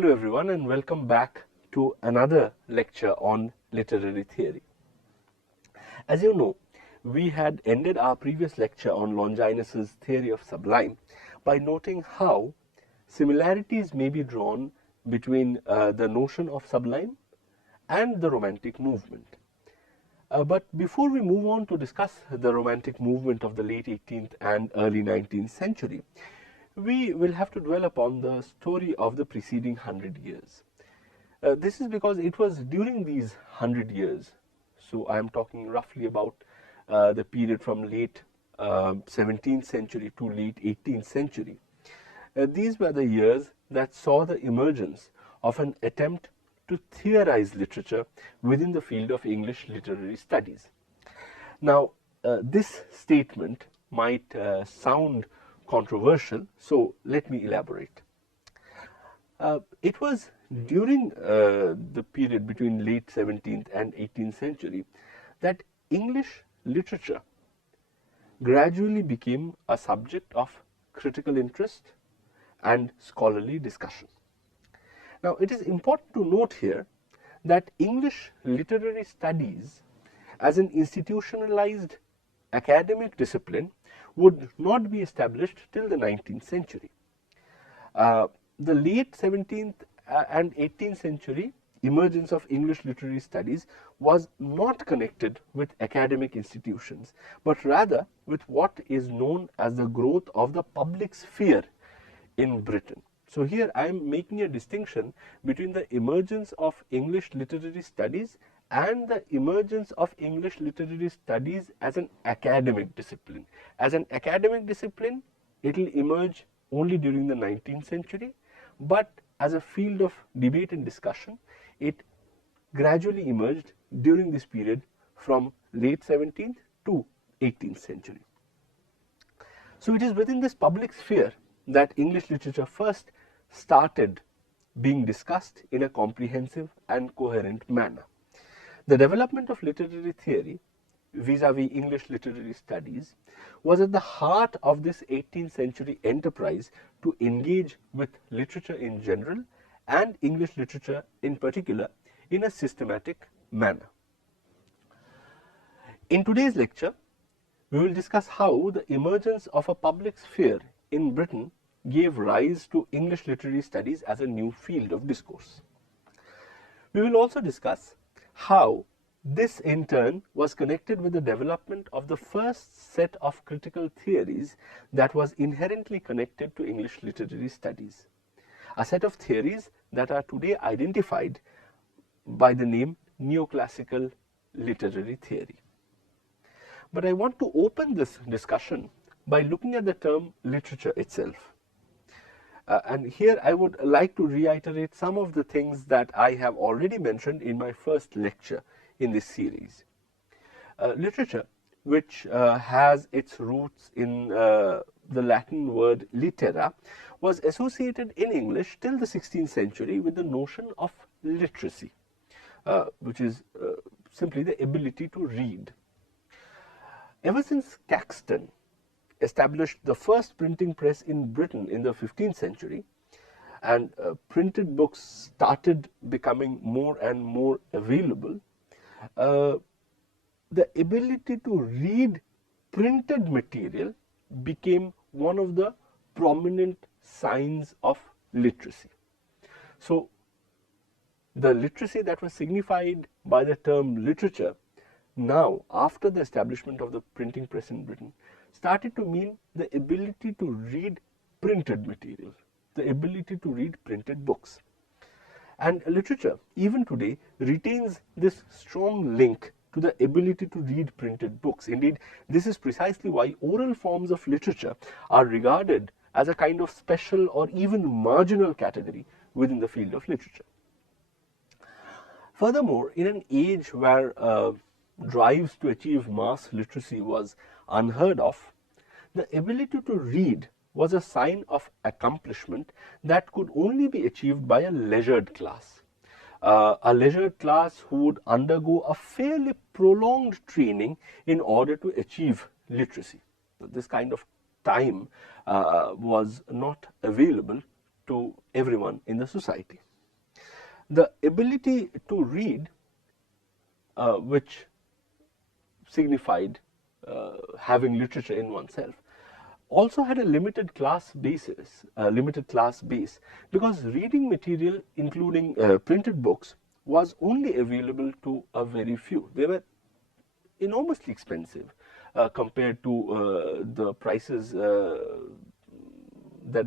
Hello everyone and welcome back to another lecture on literary theory. As you know, we had ended our previous lecture on Longinus's theory of sublime by noting how similarities may be drawn between the notion of sublime and the Romantic movement. But before we move on to discuss the Romantic movement of the late 18th and early 19th century, we will have to dwell upon the story of the preceding 100 years. This is because it was during these 100 years, so I am talking roughly about the period from late 17th century to late 18th century. These were the years that saw the emergence of an attempt to theorize literature within the field of English literary studies. Now, this statement might sound controversial, so let me elaborate. It was during the period between late 17th and 18th century that English literature gradually became a subject of critical interest and scholarly discussion. Now, it is important to note here that English literary studies as an institutionalized academic discipline would not be established till the 19th century. The late 17th and 18th century emergence of English literary studies was not connected with academic institutions, but rather with what is known as the growth of the public sphere in Britain. So here I am making a distinction between the emergence of English literary studies and the emergence of English literary studies as an academic discipline. As an academic discipline, it will emerge only during the 19th century, but as a field of debate and discussion, it gradually emerged during this period from late 17th to 18th century. So it is within this public sphere that English literature first started being discussed in a comprehensive and coherent manner. The development of literary theory vis-a-vis English literary studies was at the heart of this 18th century enterprise to engage with literature in general and English literature in particular in a systematic manner. In today's lecture, we will discuss how the emergence of a public sphere in Britain gave rise to English literary studies as a new field of discourse. We will also discuss how this in turn was connected with the development of the first set of critical theories that was inherently connected to English literary studies, a set of theories that are today identified by the name Neoclassical literary theory. But I want to open this discussion by looking at the term literature itself. And here I would like to reiterate some of the things that I have already mentioned in my first lecture in this series. Literature, which has its roots in the Latin word litera, was associated in English till the 16th century with the notion of literacy, which is simply the ability to read. Ever since Caxton established the first printing press in Britain in the 15th century, and printed books started becoming more and more available, the ability to read printed material became one of the prominent signs of literacy. So, the literacy that was signified by the term literature now, after the establishment of the printing press in Britain, started to mean the ability to read printed material, the ability to read printed books. And literature, even today, retains this strong link to the ability to read printed books. Indeed, this is precisely why oral forms of literature are regarded as a kind of special or even marginal category within the field of literature. Furthermore, in an age where drives to achieve mass literacy was unheard of, the ability to read was a sign of accomplishment that could only be achieved by a leisured class. A leisured class who would undergo a fairly prolonged training in order to achieve literacy. This kind of time was not available to everyone in the society. The ability to read, which signified having literature in oneself, also had a limited class basis, because reading material, including printed books, was only available to a very few. They were enormously expensive compared to the prices that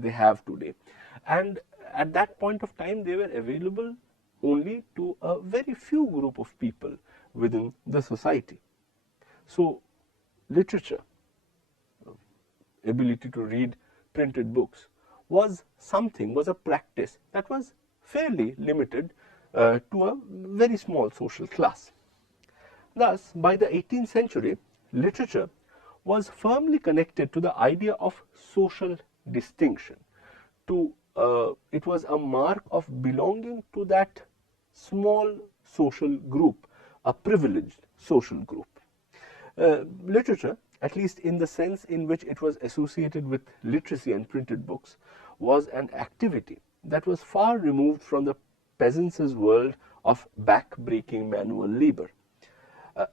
they have today, and at that point of time they were available only to a very few group of people within the society. So literature, ability to read printed books, was a practice that was fairly limited to a very small social class. Thus, by the 18th century, literature was firmly connected to the idea of social distinction. It was a mark of belonging to that small social group, a privileged social group. Literature, at least in the sense in which it was associated with literacy and printed books, was an activity that was far removed from the peasants' world of back-breaking manual labor.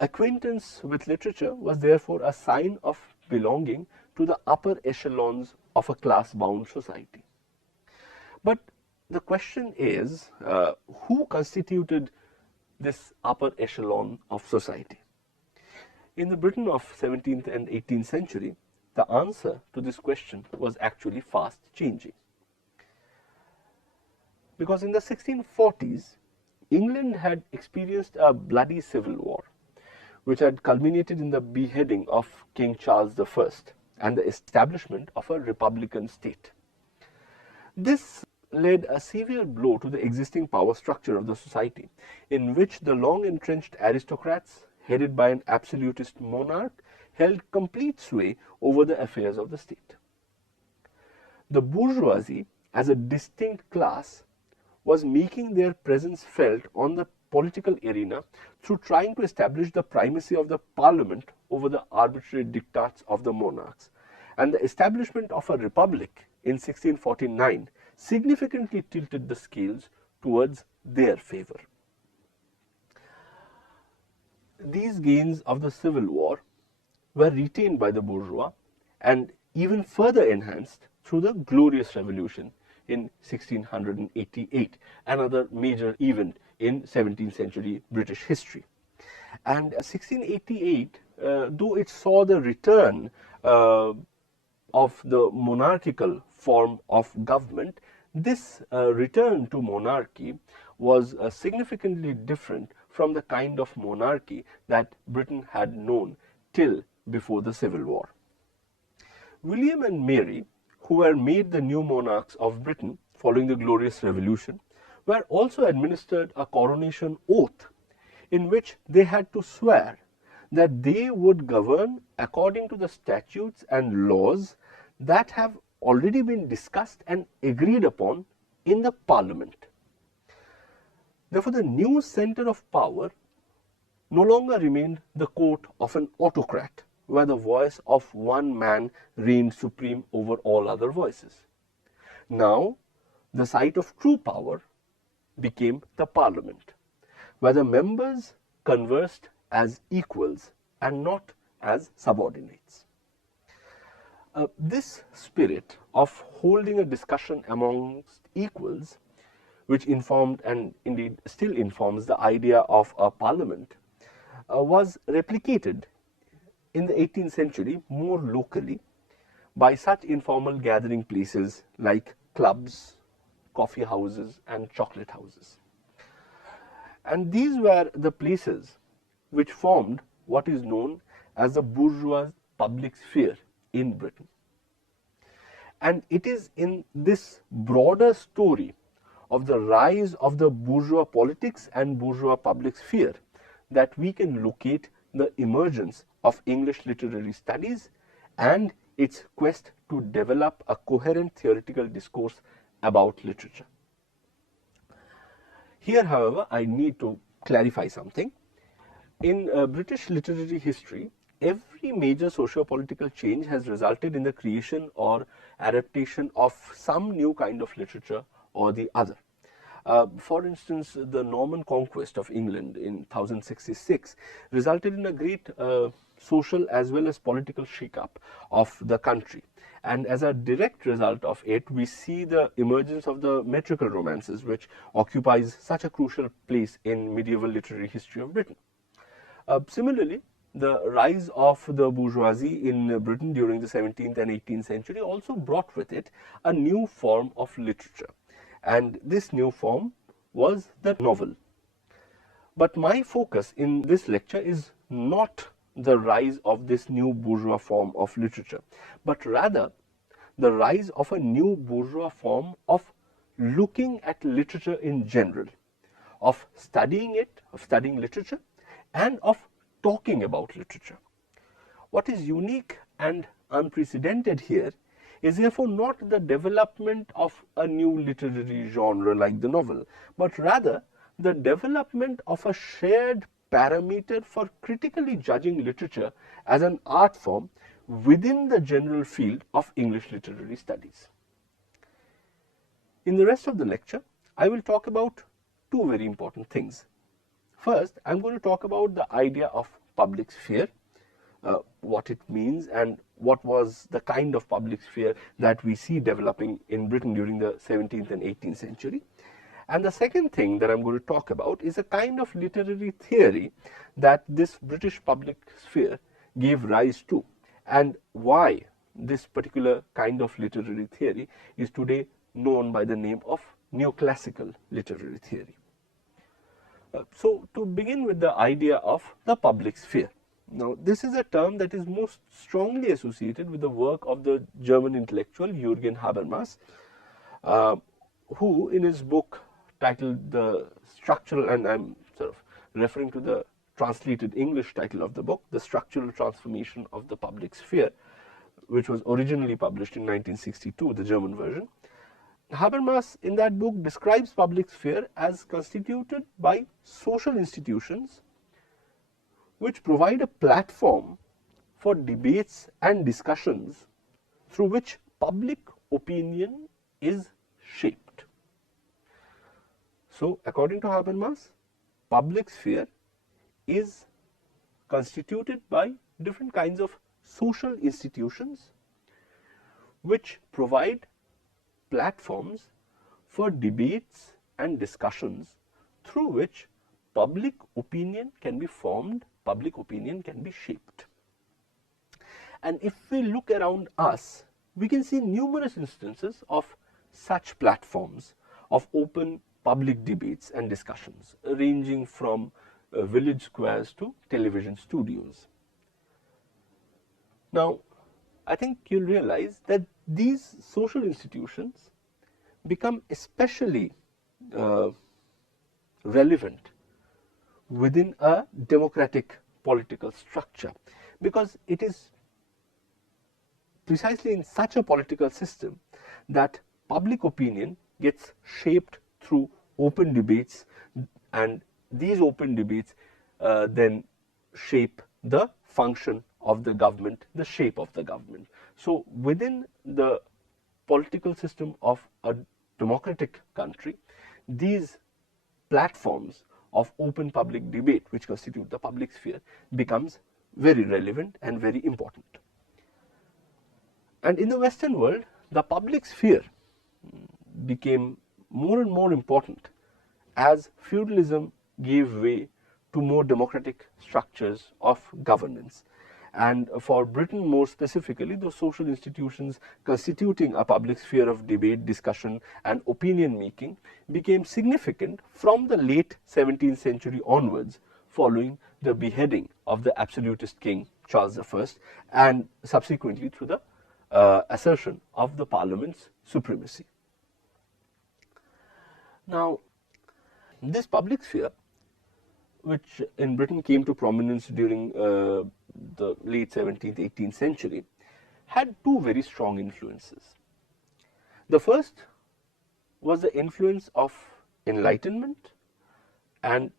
Acquaintance with literature was therefore a sign of belonging to the upper echelons of a class-bound society. But the question is, who constituted this upper echelon of society? In the Britain of 17th and 18th century, the answer to this question was actually fast changing. Because in the 1640s, England had experienced a bloody civil war, which had culminated in the beheading of King Charles I and the establishment of a republican state. This led a severe blow to the existing power structure of the society, in which the long-entrenched aristocrats, headed by an absolutist monarch, held complete sway over the affairs of the state. The bourgeoisie, as a distinct class, was making their presence felt on the political arena through trying to establish the primacy of the parliament over the arbitrary diktats of the monarchs, and the establishment of a republic in 1649 significantly tilted the scales towards their favor. These gains of the Civil War were retained by the bourgeois and even further enhanced through the Glorious Revolution in 1688, another major event in 17th century British history. And 1688, though it saw the return of the monarchical form of government, this return to monarchy was significantly different from the kind of monarchy that Britain had known till before the Civil War. William and Mary, who were made the new monarchs of Britain following the Glorious Revolution, were also administered a coronation oath in which they had to swear that they would govern according to the statutes and laws that have already been discussed and agreed upon in the Parliament. Therefore, the new center of power no longer remained the court of an autocrat, where the voice of one man reigned supreme over all other voices. Now, the site of true power became the Parliament, where the members conversed as equals and not as subordinates. This spirit of holding a discussion amongst equals, which informed and indeed still informs the idea of a parliament, was replicated in the 18th century more locally by such informal gathering places like clubs, coffee houses and chocolate houses. And these were the places which formed what is known as the bourgeois public sphere in Britain. And it is in this broader story of the rise of the bourgeois politics and bourgeois public sphere that we can locate the emergence of English literary studies and its quest to develop a coherent theoretical discourse about literature. Here, however, I need to clarify something. In British literary history, every major socio-political change has resulted in the creation or adaptation of some new kind of literature or the other. For instance, the Norman conquest of England in 1066 resulted in a great social as well as political shake-up of the country. And as a direct result of it, we see the emergence of the metrical romances, which occupies such a crucial place in medieval literary history of Britain. Similarly, the rise of the bourgeoisie in Britain during the 17th and 18th century also brought with it a new form of literature, and this new form was the novel. But my focus in this lecture is not the rise of this new bourgeois form of literature, but rather the rise of a new bourgeois form of looking at literature in general, of studying it, of studying literature, and of talking about literature. What is unique and unprecedented here is therefore not the development of a new literary genre like the novel, but rather the development of a shared parameter for critically judging literature as an art form within the general field of English literary studies. In the rest of the lecture, I will talk about two very important things. First, I am going to talk about the idea of public sphere, what it means and what was the kind of public sphere that we see developing in Britain during the 17th and 18th century. And the second thing that I'm going to talk about is a kind of literary theory that this British public sphere gave rise to, and why this particular kind of literary theory is today known by the name of Neoclassical literary theory. So, to begin with the idea of the public sphere. Now, this is a term that is most strongly associated with the work of the German intellectual Jürgen Habermas, who in his book titled The Structural, and I'm sort of referring to the translated English title of the book, The Structural Transformation of the Public Sphere, which was originally published in 1962, the German version. Habermas in that book describes public sphere as constituted by social institutions which provide a platform for debates and discussions through which public opinion is shaped. So, according to Habermas, public sphere is constituted by different kinds of social institutions which provide platforms for debates and discussions through which public opinion can be formed, public opinion can be shaped. And if we look around us, we can see numerous instances of such platforms of open public debates and discussions, ranging from village squares to television studios. Now, I think you'll realize that these social institutions become especially relevant within a democratic political structure, because it is precisely in such a political system that public opinion gets shaped through open debates, and these open debates then shape the function of the government, the shape of the government. So, within the political system of a democratic country, these platforms of open public debate, which constitute the public sphere, becomes very relevant and very important. And in the Western world, the public sphere became more and more important as feudalism gave way to more democratic structures of governance. And for Britain more specifically, those social institutions constituting a public sphere of debate, discussion and opinion making became significant from the late 17th century onwards, following the beheading of the absolutist king Charles I and subsequently through the assertion of the Parliament's supremacy. Now, this public sphere, which in Britain came to prominence during the late 17th, 18th century, had two very strong influences. The first was the influence of Enlightenment, and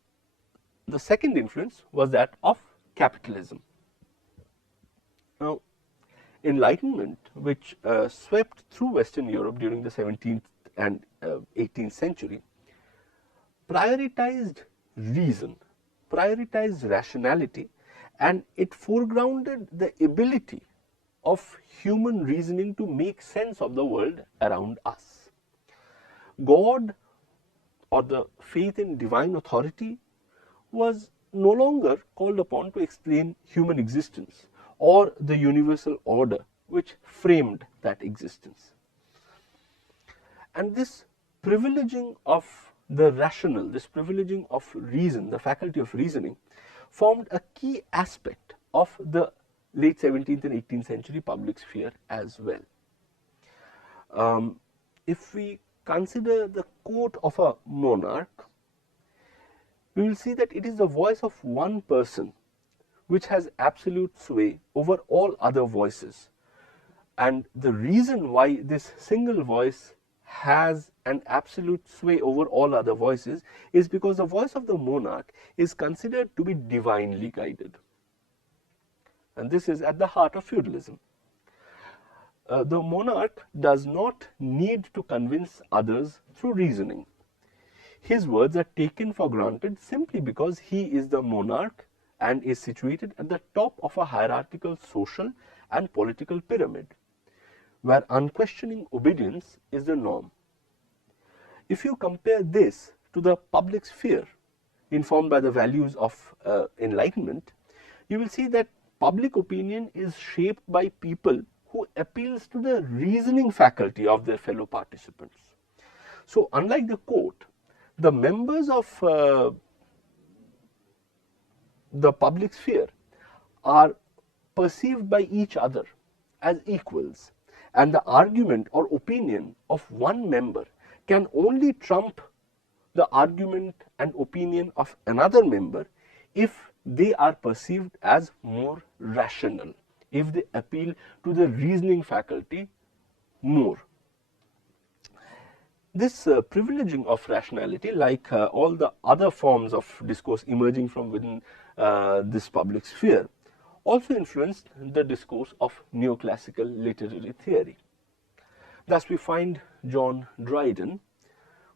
the second influence was that of capitalism. Now, Enlightenment, which swept through Western Europe during the 17th and 18th century, prioritized reason, prioritized rationality, and it foregrounded the ability of human reasoning to make sense of the world around us. God, or the faith in divine authority, was no longer called upon to explain human existence or the universal order which framed that existence. And this privileging of the rational, this privileging of reason, the faculty of reasoning, formed a key aspect of the late 17th and 18th century public sphere as well. If we consider the court of a monarch, we will see that it is the voice of one person which has absolute sway over all other voices. And the reason why this single voice has an absolute sway over all other voices is because the voice of the monarch is considered to be divinely guided. And this is at the heart of feudalism. The monarch does not need to convince others through reasoning. His words are taken for granted simply because he is the monarch and is situated at the top of a hierarchical social and political pyramid, where unquestioning obedience is the norm. If you compare this to the public sphere informed by the values of enlightenment, you will see that public opinion is shaped by people who appeals to the reasoning faculty of their fellow participants. So unlike the court, the members of the public sphere are perceived by each other as equals, and the argument or opinion of one member can only trump the argument and opinion of another member if they are perceived as more rational, if they appeal to the reasoning faculty more. This privileging of rationality, like all the other forms of discourse emerging from within this public sphere, also influenced the discourse of neoclassical literary theory. Thus we find John Dryden,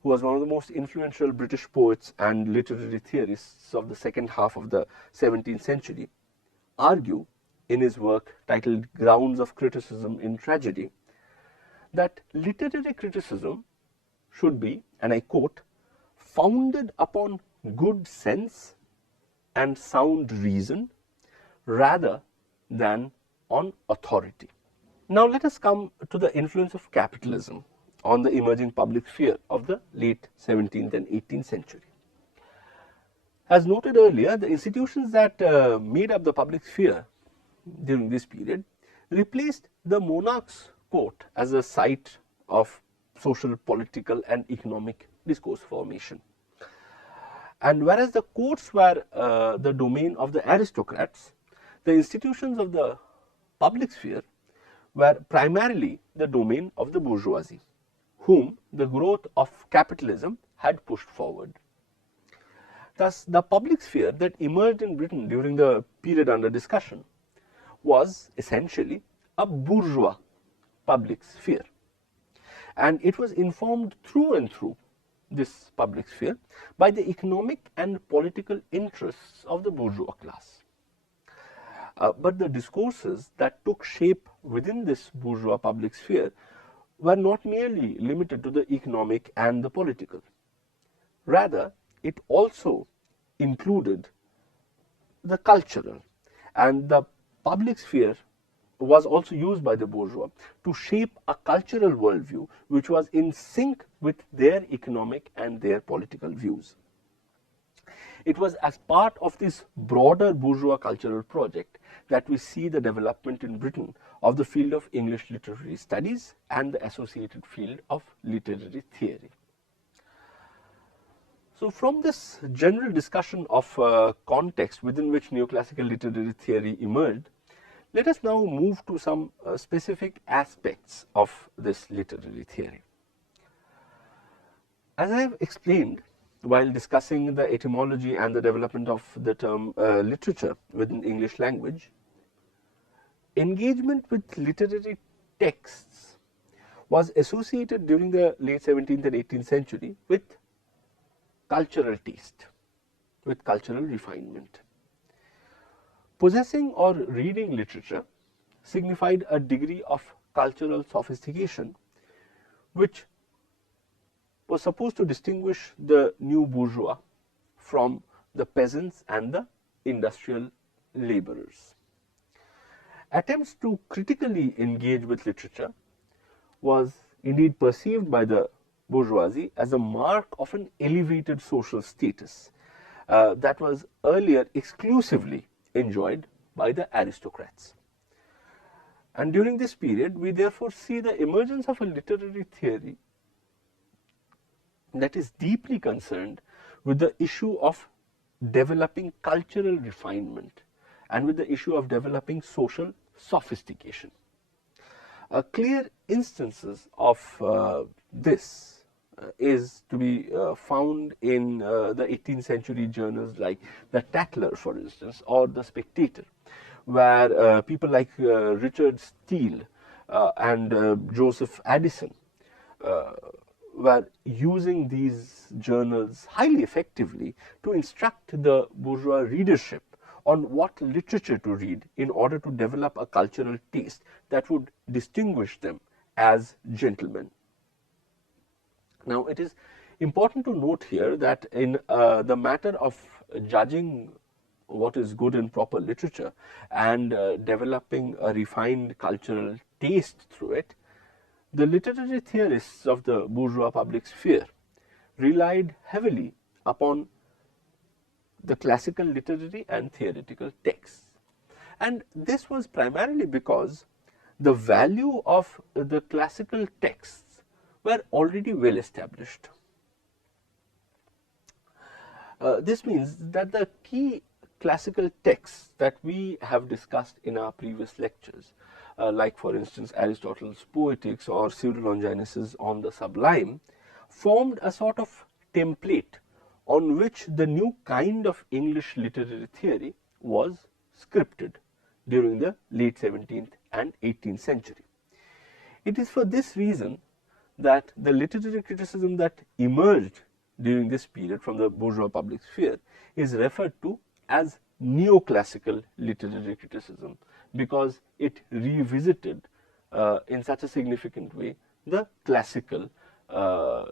who was one of the most influential British poets and literary theorists of the second half of the 17th century, argue in his work titled Grounds of Criticism in Tragedy that literary criticism should be, and I quote, founded upon good sense and sound reason rather than on authority. Now let us come to the influence of capitalism on the emerging public sphere of the late 17th and 18th century. As noted earlier, the institutions that made up the public sphere during this period replaced the monarch's court as a site of social, political and economic discourse formation. And whereas the courts were the domain of the aristocrats, the institutions of the public sphere were primarily the domain of the bourgeoisie, whom the growth of capitalism had pushed forward. Thus, the public sphere that emerged in Britain during the period under discussion was essentially a bourgeois public sphere, and it was informed through and through this public sphere by the economic and political interests of the bourgeois class. But the discourses that took shape within this bourgeois public sphere were not merely limited to the economic and the political. Rather, it also included the cultural, and the public sphere was also used by the bourgeois to shape a cultural worldview which was in sync with their economic and their political views. It was as part of this broader bourgeois cultural project that we see the development in Britain of the field of English literary studies and the associated field of literary theory. So from this general discussion of context within which neoclassical literary theory emerged, let us now move to some specific aspects of this literary theory. As I have explained while discussing the etymology and the development of the term literature within English language, engagement with literary texts was associated during the late 17th and 18th century with cultural taste, with cultural refinement. Possessing or reading literature signified a degree of cultural sophistication which was supposed to distinguish the new bourgeois from the peasants and the industrial laborers. Attempts to critically engage with literature was indeed perceived by the bourgeoisie as a mark of an elevated social status that was earlier exclusively enjoyed by the aristocrats. And during this period, we therefore see the emergence of a literary theory that is deeply concerned with the issue of developing cultural refinement and with the issue of developing social sophistication. Clear instances of this is to be found in the 18th century journals like the Tatler, for instance, or the Spectator, where people like Richard Steele and Joseph Addison were using these journals highly effectively to instruct the bourgeois readership on what literature to read in order to develop a cultural taste that would distinguish them as gentlemen. Now, it is important to note here that in the matter of judging what is good and proper literature and developing a refined cultural taste through it, the literary theorists of the bourgeois public sphere relied heavily upon the classical literary and theoretical texts. And this was primarily because the value of the classical texts were already well established. This means that the key classical texts that we have discussed in our previous lectures, like for instance Aristotle's Poetics or Pseudo-Longinus's On the Sublime, formed a sort of template on which the new kind of English literary theory was scripted during the late 17th and 18th century. It is for this reason that the literary criticism that emerged during this period from the bourgeois public sphere is referred to as neoclassical literary criticism, because it revisited in such a significant way the classical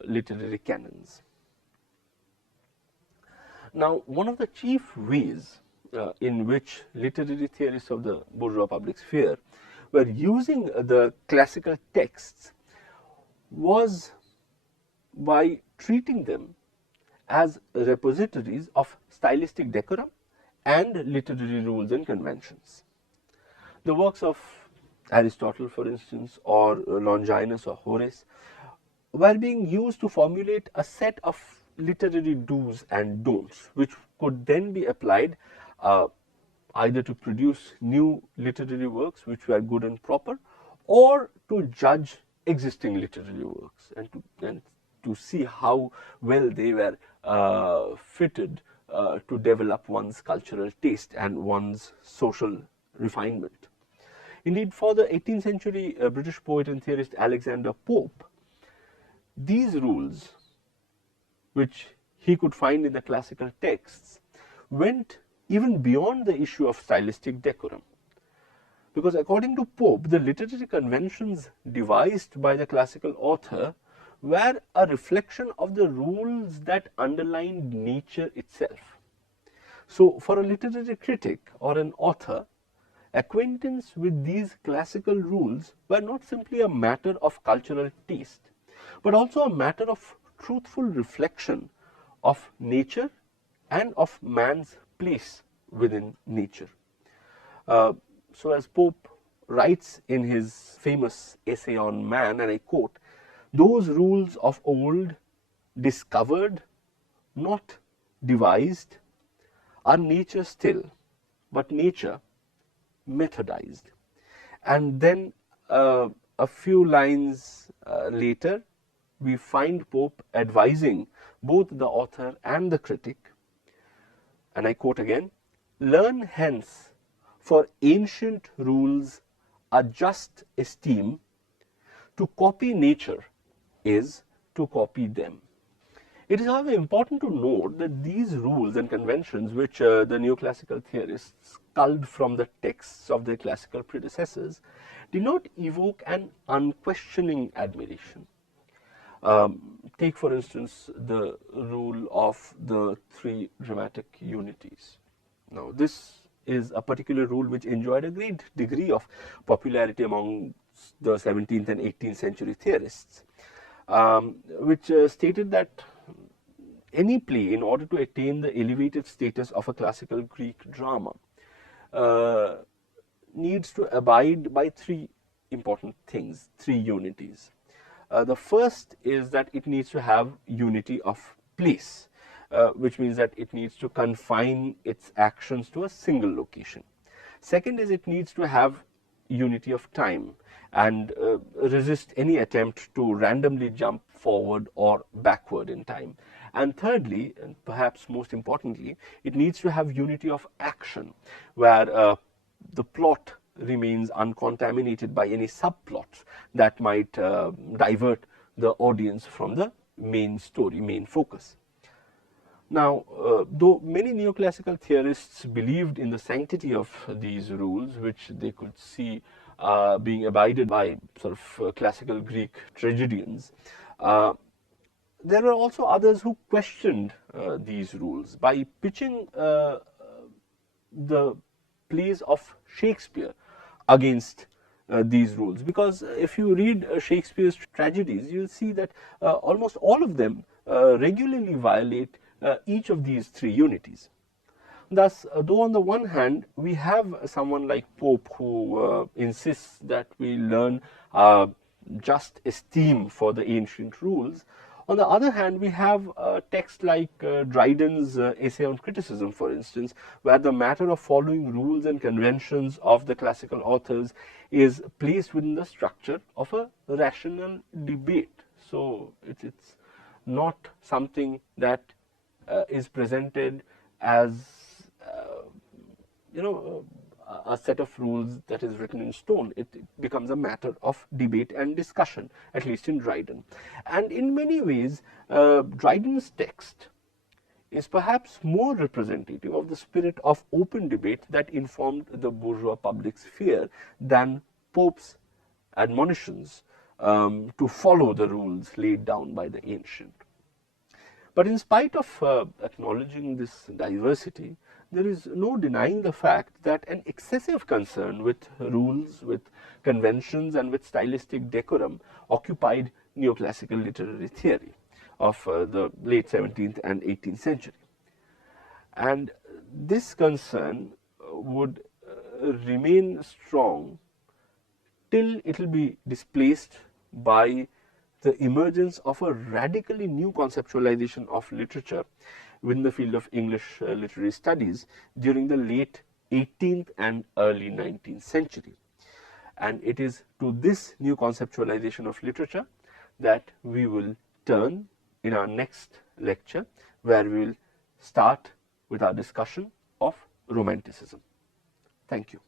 literary canons. Now, one of the chief ways in which literary theorists of the bourgeois public sphere were using the classical texts was by treating them as repositories of stylistic decorum and literary rules and conventions. The works of Aristotle, for instance, or Longinus or Horace were being used to formulate a set of literary do's and don'ts, which could then be applied either to produce new literary works which were good and proper, or to judge existing literary works and to see how well they were fitted to develop one's cultural taste and one's social refinement. Indeed, for the 18th century British poet and theorist Alexander Pope, these rules, which he could find in the classical texts, went even beyond the issue of stylistic decorum. Because according to Pope, the literary conventions devised by the classical author were a reflection of the rules that underlined nature itself. So, for a literary critic or an author, acquaintance with these classical rules were not simply a matter of cultural taste, but also a matter of truthful reflection of nature and of man's place within nature. So, as Pope writes in his famous essay on man, and I quote, "Those rules of old, discovered, not devised, are nature still, but nature methodized." And then a few lines later, we find Pope advising both the author and the critic, and I quote again, "Learn hence, for ancient rules a just esteem, to copy nature is to copy them." It is, however, important to note that these rules and conventions which the neoclassical theorists culled from the texts of their classical predecessors did not evoke an unquestioning admiration. Take, for instance, the rule of the three dramatic unities. Now, this is a particular rule which enjoyed a great degree of popularity among the 17th and 18th century theorists, which stated that any play, in order to attain the elevated status of a classical Greek drama, needs to abide by three important things, three unities. The first is that it needs to have unity of place, which means that it needs to confine its actions to a single location. Second is it needs to have unity of time and resist any attempt to randomly jump forward or backward in time. And thirdly, and perhaps most importantly, it needs to have unity of action, where the plot remains uncontaminated by any subplots that might divert the audience from the main story, main focus. Now, though many neoclassical theorists believed in the sanctity of these rules, which they could see being abided by sort of classical Greek tragedians, there were also others who questioned these rules by pitching the plays of Shakespeare against these rules. Because if you read Shakespeare's tragedies, you'll see that almost all of them regularly violate each of these three unities. Thus, though on the one hand we have someone like Pope who insists that we learn just esteem for the ancient rules, on the other hand we have a text like Dryden's Essay on Criticism, for instance, where the matter of following rules and conventions of the classical authors is placed within the structure of a rational debate. So it's not something that is presented as a set of rules that is written in stone. It becomes a matter of debate and discussion, at least in Dryden. And in many ways, Dryden's text is perhaps more representative of the spirit of open debate that informed the bourgeois public sphere than Pope's admonitions to follow the rules laid down by the ancient. But in spite of acknowledging this diversity, there is no denying the fact that an excessive concern with rules, with conventions, and with stylistic decorum occupied neoclassical literary theory of the late 17th and 18th century. And this concern would remain strong till it will be displaced by the emergence of a radically new conceptualization of literature within the field of English literary studies during the late 18th and early 19th century. And it is to this new conceptualization of literature that we will turn in our next lecture, where we will start with our discussion of Romanticism. Thank you.